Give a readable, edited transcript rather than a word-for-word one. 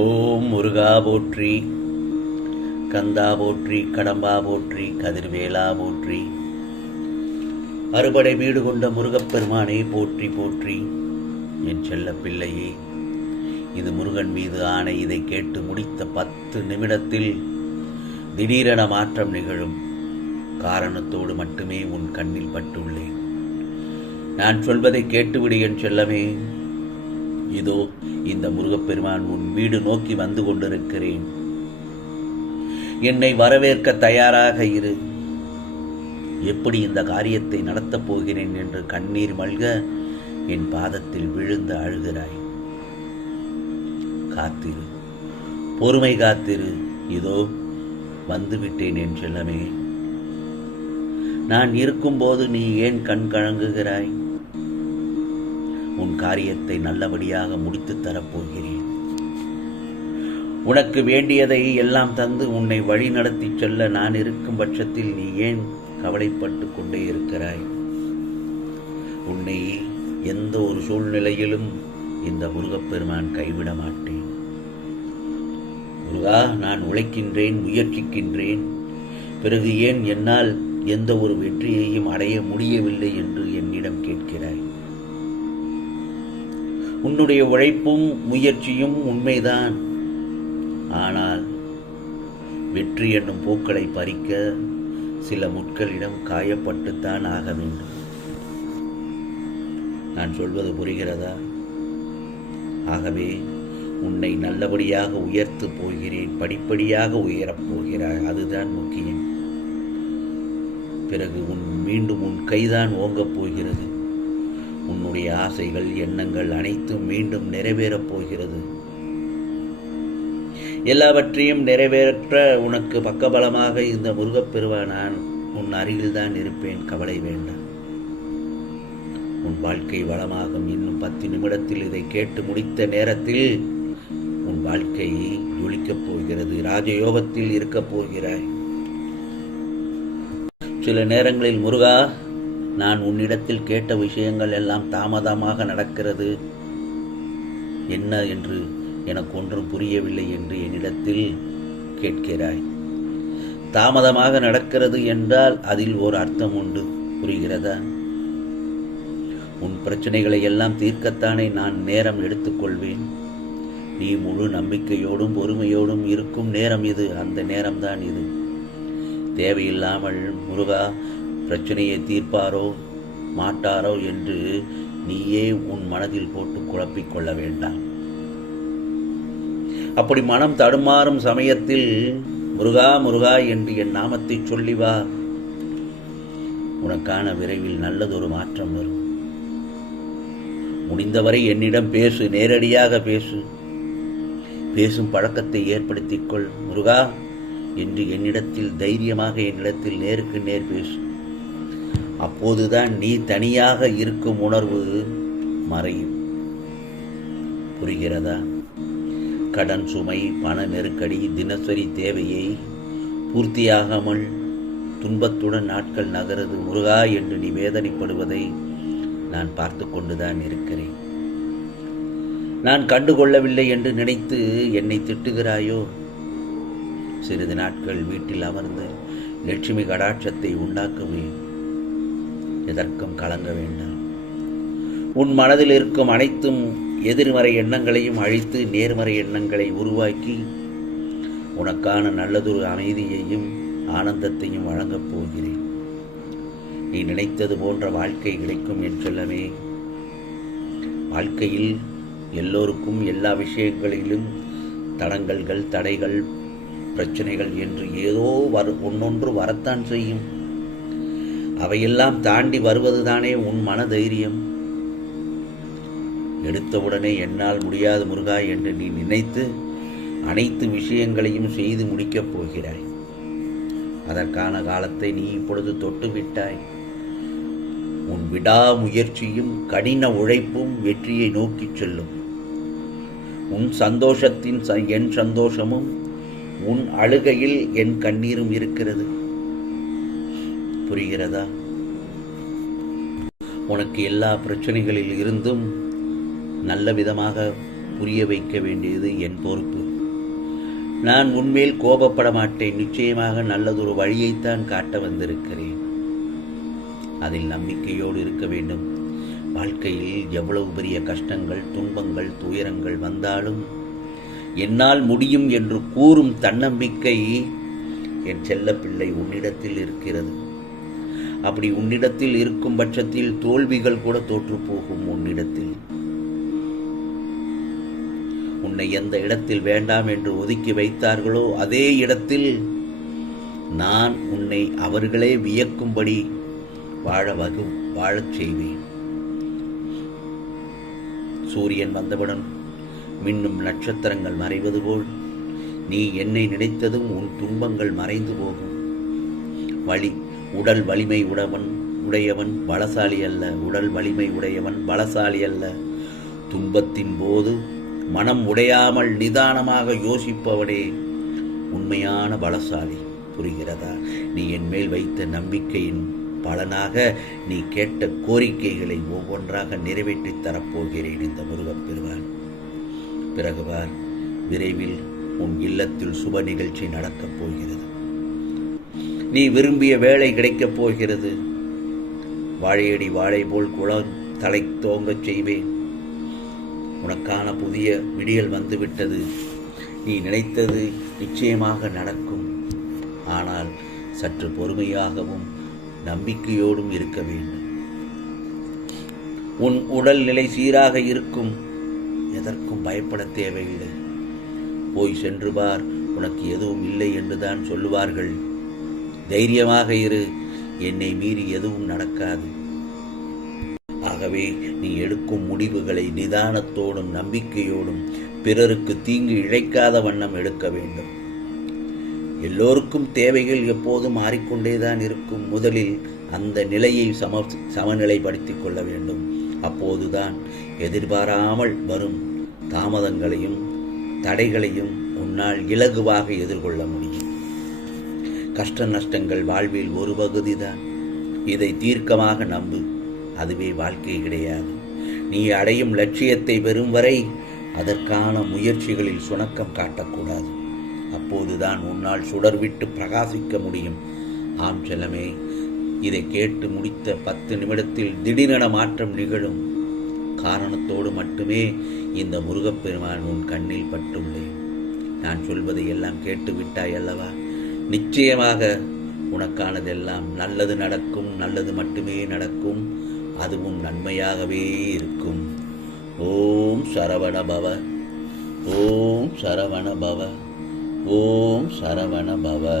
ஓம் முருகா போற்றி, கந்தா போற்றி, கடம்பா போற்றி, கதிர்வேலா போற்றி. அறுபடை வீடு கொண்ட முருகப்பெருமானே போற்றி போற்றி. என் செல்ல பிள்ளையே, இது முருகன் மீது ஆணை. இதை கேட்டு முடித்த 10 நிமிடத்தில் திடீரென மாற்றம் நிகழும். காரணத்தோடு மட்டுமே உன் கண்ணில் பட்டுள்ளேன். நான் சொல்வதை கேட்டுவிடு என் செல்லமே. இதோ இந்த முருகப்பெருமான் உன் வீடு நோக்கி வந்து கொண்டிருக்கிறேன். என்னை வரவேற்க தயாராக இரு. எப்படி இந்த காரியத்தை நடத்தப் போகிறேன் என்று கண்ணீர் மல்க என் பாதத்தில் விழுந்து அழுகிறாய். காத்திரு, பொறுமை காத்திரு. இதோ வந்துவிட்டேன் என் செல்லமே. நான் இருக்கும்போது நீ ஏன் கண் கலங்குகிறாய்? உன் காரியத்தை நல்லபடியாக முடித்து தரப்போகிறேன். உனக்கு வேண்டியதை எல்லாம் தந்து உன்னை வழி நடத்தி செல்ல நான் இருக்கும் பட்சத்தில் நீ ஏன் கவலைப்பட்டு கொண்டே இருக்கிறாய்? உன்னை எந்த ஒரு சூழ்நிலையிலும் இந்த முருகப்பெருமான் கைவிட மாட்டேன். முருகா, நான் உழைக்கின்றேன், முயற்சிக்கின்றேன். பிறகு ஏன் என்னால் எந்த ஒரு வெற்றியையும் அடைய முடியவில்லை என்று என்னிடம் கேட்கிறாய்? உன்னுடைய உழைப்பும் முயற்சியும் உண்மைதான். ஆனால் வெற்றி என்னும் பூக்களை பறிக்க சில முட்களிடம் காயப்பட்டுத்தான் ஆக வேண்டும். நான் சொல்வது புரிகிறதா? ஆகவே உன்னை நல்லபடியாக உயர்த்து போகிறேன். படிப்படியாக உயரப் போகிறாய். அதுதான் முக்கியம். பிறகு மீண்டும் உன் கைதான் ஓங்கப் போகிறது. உன்னுடைய ஆசைகள், எண்ணங்கள் அனைத்தும் மீண்டும் நிறைவேறப் போகிறது. எல்லாவற்றையும் நிறைவேற்ற உனக்கு பக்கபலமாக இந்த முருகப்பெருமான் உன் அருகில்தான் இருப்பேன். கவலை வேண்டாம். உன் வாழ்க்கை வளமாகும். இன்னும் 10 நிமிடத்தில் இதை கேட்டு முடித்த நேரத்தில் உன் வாழ்க்கை ஜொலிக்கப் போகிறது. ராஜயோகத்தில் இருக்கப் போகிறாய். சில நேரங்களில் முருகா, நான் உன்னிடத்தில் கேட்ட விஷயங்கள் எல்லாம் தாமதமாக நடக்கிறது. என்ன என்று எனக்கு ஒன்றும் புரியவில்லை என்று என்னிடத்தில் கேட்கிறாய். தாமதமாக நடக்கிறது என்றால் அதில் ஒரு அர்த்தம் உண்டு. புரிகிறதா? உன் பிரச்சனைகளை எல்லாம் தீர்க்கத்தானே நான் நேரம் எடுத்துக்கொள்வேன். நீ முழு நம்பிக்கையோடும் பொறுமையோடும் இருக்கும் நேரம் இது. அந்த நேரம்தான் இது. தேவையில்லாமல் முருகா பிரச்சனையை தீர்ப்பாரோ மாட்டாரோ என்று நீயே உன் மனதில் போட்டு குழப்பிக் கொள்ள வேண்டாம். அப்படி மனம் தடுமாறும் சமயத்தில் முருகா முருகா என்று என் நாமத்தை சொல்லி வா. உனக்கான விரைவில் நல்லதொரு மாற்றம் வரும். முடிந்தவரை என்னிடம் பேசு. நேரடியாக பேசு. பேசும் பழக்கத்தை ஏற்படுத்திக் கொள். முருகா என்று என்னிடத்தில் தைரியமாக என்னிடத்தில் நேருக்கு நேர் பேசு. அப்போதுதான் நீ தனியாக இருக்கும் உணர்வு மறையும். புரிகிறதா? கடன் சுமை, பண நெருக்கடி, தினசரி தேவையை பூர்த்தியாகாமல் துன்பத்துடன் நாட்கள் நகருது. முருகா என்று நீ வேதனைப்படுவதை நான் பார்த்து கொண்டுதான் இருக்கிறேன். நான் கண்டுகொள்ளவில்லை என்று நினைத்து என்னை திட்டுகிறாயோ? சிறிது நாட்கள் வீட்டில் அமர்ந்து லட்சுமி கடாட்சத்தை உண்டாக்குவேன். எதற்கும் கலங்க வேண்டாம். உன் மனதில் இருக்கும் அனைத்தும் எதிர்மறை எண்ணங்களையும் அழித்து நேர்மறை எண்ணங்களை உருவாக்கி உனக்கான நல்லதொரு அமைதியையும் ஆனந்தத்தையும் வழங்கப் போகிறேன். நீ நினைத்தது போன்ற வாழ்க்கை கிடைக்கும் என் செல்லமே. வாழ்க்கையில் எல்லோருக்கும் எல்லா விஷயங்களிலும் தடங்கல்கள், தடைகள், பிரச்சனைகள் என்று ஏதோ ஒன்னொன்று வரத்தான் செய்யும். அவையெல்லாம் தாண்டி வருவதுதானே உன் மன தைரியம். எடுத்தவுடனே என்னால் முடியாது முருகா என்று நீ நினைத்து அனைத்து விஷயங்களையும் செய்து முடிக்கப் போகிறாய். அதற்கான காலத்தை நீ இப்பொழுது தொட்டுவிட்டாய். உன் விடாமுயற்சியும் கடின உழைப்பும் வெற்றியை நோக்கி செல்லும். உன் சந்தோஷத்தின் என் சந்தோஷமும், உன் அழுகையில் என் கண்ணீரும் இருக்கிறது. புரிகிறதா? உனக்கு எல்லா பிரச்சனைகளில் இருந்தும் நல்ல விதமாக புரிய வைக்க வேண்டியது என் பொறுப்பு. நான் உன்மேல் கோபப்பட மாட்டேன். நிச்சயமாக நல்லதொரு வழியைத்தான் காட்ட வந்திருக்கிறேன். அதில் நம்பிக்கையோடு இருக்க வேண்டும். வாழ்க்கையில் எவ்வளவு பெரிய கஷ்டங்கள், துன்பங்கள், துயரங்கள் வந்தாலும் என்னால் முடியும் என்று கூறும் தன்னம்பிக்கை என் செல்லப்பிள்ளை உன்னிடத்தில் இருக்கிறது. அப்படி உன்னிடத்தில் இருக்கும் பட்சத்தில் தோல்விகள் கூட தோற்று போகும். உன்னிடத்தில் உன்னை எந்த இடத்தில் வேண்டாம் என்று ஒதுக்கி வைத்தார்களோ அதே இடத்தில் நான் உன்னை அவர்களே வியக்கும்படி வாழச் செய்வேன். சூரியன் வந்தவுடன் மின்னும் நட்சத்திரங்கள் மறைவது போல் நீ என்னை நினைத்ததும் உன் துன்பங்கள் மறைந்து போகும். உடல் வலிமை உடையவன் பலசாலி அல்ல. உடல் வலிமை உடையவன் பலசாலி அல்ல. துன்பத்தின் போது மனம் உடையாமல் நிதானமாக யோசிப்பவனே உண்மையான பலசாலி. புரிகிறதா? நீ என் மேல் வைத்த நம்பிக்கையின் பலனாக நீ கேட்ட கோரிக்கைகளை ஒவ்வொன்றாக நிறைவேற்றித் தரப்போகிறேன் இந்த முருகப்பெருமான். பிறகு வார், விரைவில் உன் இல்லத்தில் சுப நிகழ்ச்சி நடக்கப் போகிறது. நீ விரும்பிய வேலை கிடைக்கப் போகிறது. வாழையடி வாழை போல் குளம் தலை தோங்கச் செய்வேன். உனக்கான புதிய விடியல் வந்துவிட்டது. நீ நினைத்தது நிச்சயமாக நடக்கும். ஆனால் சற்று பொறுமையாகவும் நம்பிக்கையோடும் இருக்க வேண்டும். உன் உடல்நிலை சீராக இருக்கும். எதற்கும் பயப்பட தேவையில்லை. போய் சென்று பார், உனக்கு எதுவும் இல்லை என்றுதான் சொல்லுவார்கள். தைரியமாக இரு. என்னை மீறி எதுவும் நடக்காது. ஆகவே நீ எடுக்கும் முடிவுகளை நிதானத்தோடும் நம்பிக்கையோடும் பிறருக்கு தீங்கு இழைக்காத வண்ணம் எடுக்க வேண்டும். எல்லோருக்கும் தேவைகள் எப்போதும் மாறிக்கொண்டேதான் இருக்கும். முதலில் அந்த நிலையை சமநிலைப்படுத்திக் கொள்ள வேண்டும். அப்போதுதான் எதிர்பாராமல் வரும் தாமதங்களையும் தடைகளையும் உன்னால் இலகுவாக எதிர்கொள்ள முடியும். கஷ்ட நஷ்டங்கள் வாழ்வில் ஒரு பகுதிதான். இதை தீர்க்கமாக நம்பு. அதுவே வாழ்க்கை கிடையாது. நீ அடையும் லட்சியத்தை பெறும் வரை அதற்கான முயற்சிகளில் சுணக்கம் காட்டக்கூடாது. அப்போதுதான் உன்னால் சுடர்விட்டு பிரகாசிக்க முடியும். ஆம் செல்லமே, இதை கேட்டு முடித்த 10 நிமிடத்தில் திடீரென மாற்றம் நிகழும். காரணத்தோடு மட்டுமே இந்த முருகப்பெருமான் உன் கண்ணில் பட்டுள்ளேன். நான் சொல்வதை எல்லாம் கேட்டு விட்டாய் அல்லவா? நிச்சயமாக உனக்கானதெல்லாம் நல்லது நடக்கும். நல்லது மட்டுமே நடக்கும். அதுவும் நன்மையாகவே இருக்கும். ஓம் சரவண பவ. ஓம் சரவண பவ. ஓம் சரவண பவ.